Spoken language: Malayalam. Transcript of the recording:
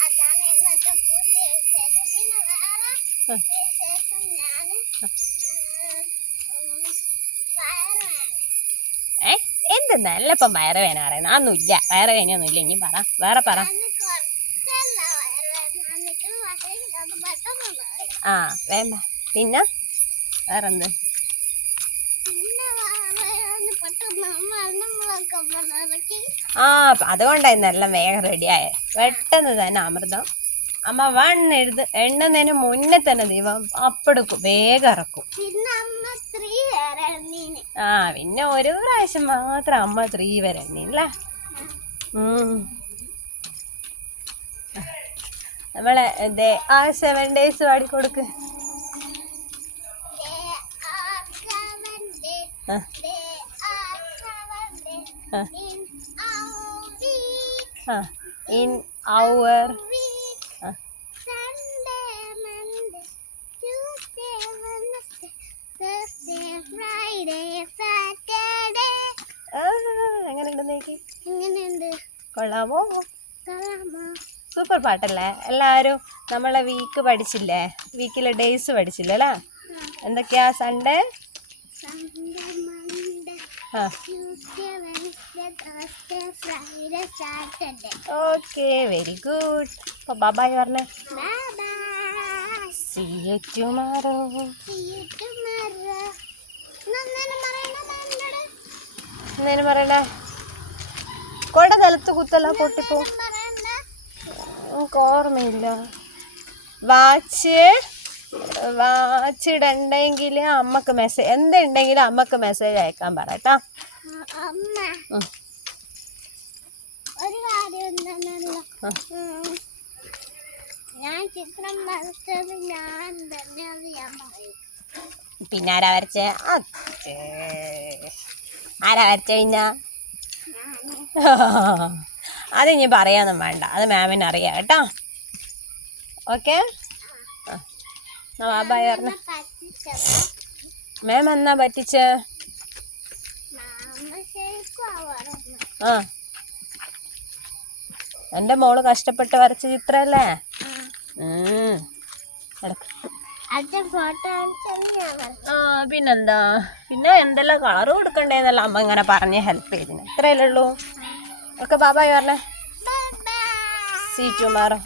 അതാണ് ഇന്നത്തെ പുതിയ ഞാൻ വയറ് വേന പറയുന്നത് അതൊന്നുമില്ല വയറ് വേനയൊന്നുമില്ല ഇനി പറ. വേറെ പറ. ആ വേണ്ട. പിന്നെ വേറെന്ത്? ആ അതുകൊണ്ടായി നല്ല വേഗം റെഡിയായേ പെട്ടെന്ന് തന്നെ അമൃതം. അമ്മ വൺ എഴുത് എണ്ണുന്നതിന് മുന്നേ തന്നെ ദൈവം അപ്പെടുക്കും വേഗം ഇറക്കും. ആ പിന്നെ ഒരു പ്രാവശ്യം മാത്രം അമ്മ ത്രീ വരെ എണ്ണീല്ലേ നമ്മളെ ദേ ആ സെവൻ ഡേയ്സ് പാടിക്കൊടുക്ക്. ആ, നോക്കി our കൊള്ളാമോ? സൂപ്പർ പാട്ടല്ലേ? എല്ലാവരും നമ്മളെ വീക്ക് പഠിച്ചില്ലേ? വീക്കിലെ ഡേയ്സ് പഠിച്ചില്ലേ അല്ലേ? എന്തൊക്കെയാ സൺഡേ ഓക്കെ വെരി ഗുഡ് അപ്പോൾ ബാബായി പറഞ്ഞേ. See you tomorrow. എന്തേലും പറയണേ കൊട നിലത്ത് കുത്തല്ല പൊട്ടിപ്പോ. ഓർമ്മയില്ല. വാച്ച്. വാച്ച് ഇടണ്ടെങ്കിൽ അമ്മയ്ക്ക് മെസ്സേജ് എന്തുണ്ടെങ്കിലും അമ്മയ്ക്ക് മെസ്സേജ് അയക്കാൻ പറ കേട്ടോ. ഞാൻ ചിത്രം വരച്ചത് ഞാൻ തന്നെ ഞാൻ പറയും. പിന്നെ ആരാ വരച്ച? ആരാ വരച്ച കഴിഞ്ഞാ അത് ഇനി പറയാനൊന്നും വേണ്ട. അത് മാമിന് അറിയാം കേട്ടോ. ഓക്കെ പറഞ്ഞ. പറ്റിച്ചതാ മാം എന്നാ പറ്റിച്ച? ആ. എന്റെ മോൾ കഷ്ടപ്പെട്ട് വരച്ച ചിത്രല്ലേ? ആ പിന്നെന്താ? പിന്നെ എന്തെല്ലാം കളർ കൊടുക്കണ്ടേന്നല്ല അമ്മ ഇങ്ങനെ പറഞ്ഞ് ഹെൽപ്പ് ചെയ്തിന്. ഇത്രയല്ലേ ഉള്ളൂ. ഒക്കെ ബാബായി പറഞ്ഞേ. സീറ്റു മാറും സീ ടുമാറോ